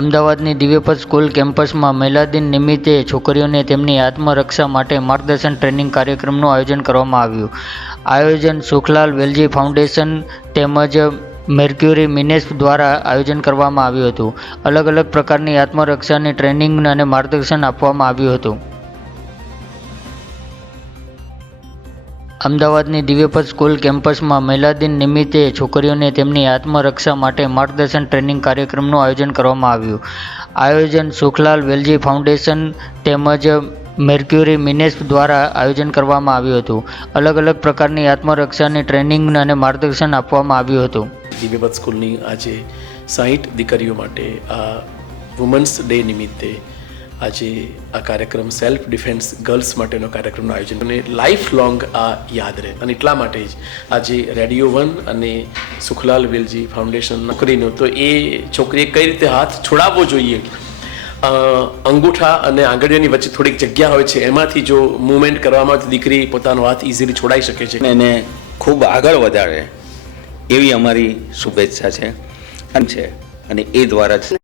અમદાવાદની દિવ્યપત સ્કૂલ કેમ્પસમાં મહિલા દિન નિમિત્તે છોકરીઓને તેમની આત્મરક્ષા માટે માર્ગદર્શન ટ્રેનિંગ કાર્યક્રમનું આયોજન કરવામાં આવ્યું. આયોજન સુખલાલ વેલજી ફાઉન્ડેશન તેમજ મેર્ક્યુરી મિનેસ દ્વારા આયોજન કરવામાં આવ્યું હતું. અલગ અલગ પ્રકારની આત્મરક્ષાની ટ્રેનિંગ અને માર્ગદર્શન આપવામાં આવ્યું હતું. અમદાવાદની દિવ્યપત સ્કૂલ કેમ્પસમાં મહિલા દિન નિમિત્તે છોકરીઓને તેમની આત્મરક્ષા માટે માર્ગદર્શન ટ્રેનિંગ કાર્યક્રમનું આયોજન કરવામાં આવ્યું. આયોજન સુખલાલ વેલજી ફાઉન્ડેશન તેમજ મેર્ક્યુરી મિનેસ દ્વારા આયોજન કરવામાં આવ્યું હતું. અલગ અલગ પ્રકારની આત્મરક્ષાની ટ્રેનિંગ અને માર્ગદર્શન આપવામાં આવ્યું હતું. દિવ્યપત સ્કૂલની આજે સાહીઠ દીકરીઓ માટે આ વુમન્સ ડે નિમિત્તે આજે આ કાર્યક્રમ સેલ્ફ ડિફેન્સ ગર્લ્સ માટેનો કાર્યક્રમનું આયોજન અને લાઈફ લોંગ આ યાદ રહે. અને એટલા માટે જ આજે રેડિયો વન અને સુખલાલ વેલજી ફાઉન્ડેશન નોકરીનો તો એ છોકરીએ કઈ રીતે હાથ છોડાવવો જોઈએ? અંગૂઠા અને આંગળીઓની વચ્ચે થોડીક જગ્યા હોય છે, એમાંથી જો મૂવમેન્ટ કરવામાં દીકરી પોતાનો હાથ ઇઝીલી છોડાઈ શકે છે. એને ખૂબ આગળ વધારે એવી અમારી શુભેચ્છા છે. અને છે. અને એ દ્વારા જ